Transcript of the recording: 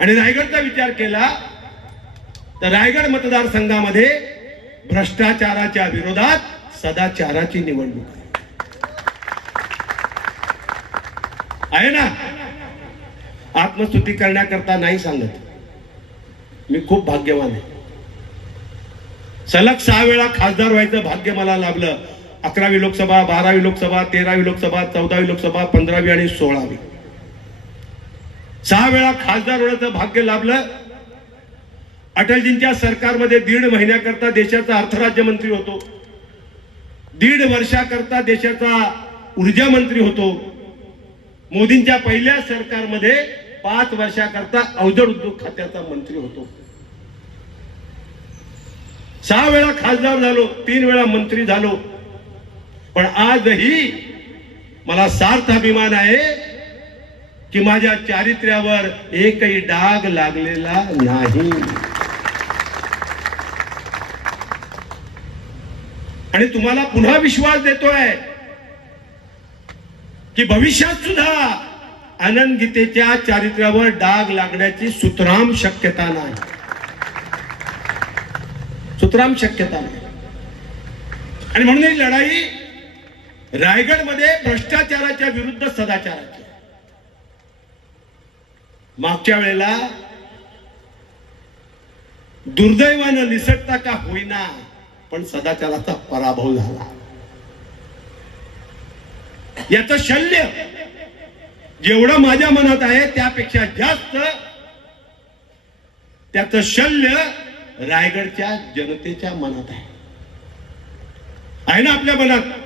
आणि रायगडचा विचार केला तर रायगड मतदारसंघामध्ये भ्रष्टाचाराच्या विरोधात सदाचाराची निवडणूक आहे. ना? आत्मस्तुती करण्याकरता नाही सांगत. मी खूप भाग्यवान आहे. सलग सहा वेळा खासदार व्हायचं भाग्य मला लाभलं. अकरावी लोकसभा बारावी लोकसभा तेरावी लोकसभा चौदावी लोकसभा पंधरावी आणि सोळावी. सहा वेळा खासदार होण्याचं भाग्य लाभलं. अटलजींच्या सरकारमध्ये दीड महिन्याकरता देशाचा अर्थराज्यमंत्री होतो. दीड वर्षाकरता देशाचा ऊर्जा मंत्री होतो. मोदींच्या पहिल्या सरकारमध्ये पाच वर्षाकरता अवजड उद्योग खात्याचा मंत्री होतो. सहा वेळा खासदार झालो तीन वेळा मंत्री झालो. पण आजही मला सार्थ अभिमान आहे की माझ्या चारित्र्यावर एकही डाग लागलेला नाही. आणि तुम्हाला पुन्हा विश्वास देतोय की भविष्यात सुद्धा आनंद गीतेच्या चारित्र्यावर डाग लागण्याची सुतराम शक्यता नाही. सुतराम शक्यता नाही. आणि म्हणून ही लढाई रायगडमध्ये भ्रष्टाचाराच्या विरुद्ध सदाचाराची. मागच्या वेळेला दुर्दैवानं निसटता का होईना पण सदाचाराचा पराभव झाला. याचं शल्य जेवढं माझ्या मनात आहे त्यापेक्षा जास्त त्याच शल्य रायगडच्या जनतेच्या मनात आहे. आहे ना आपल्या मनात?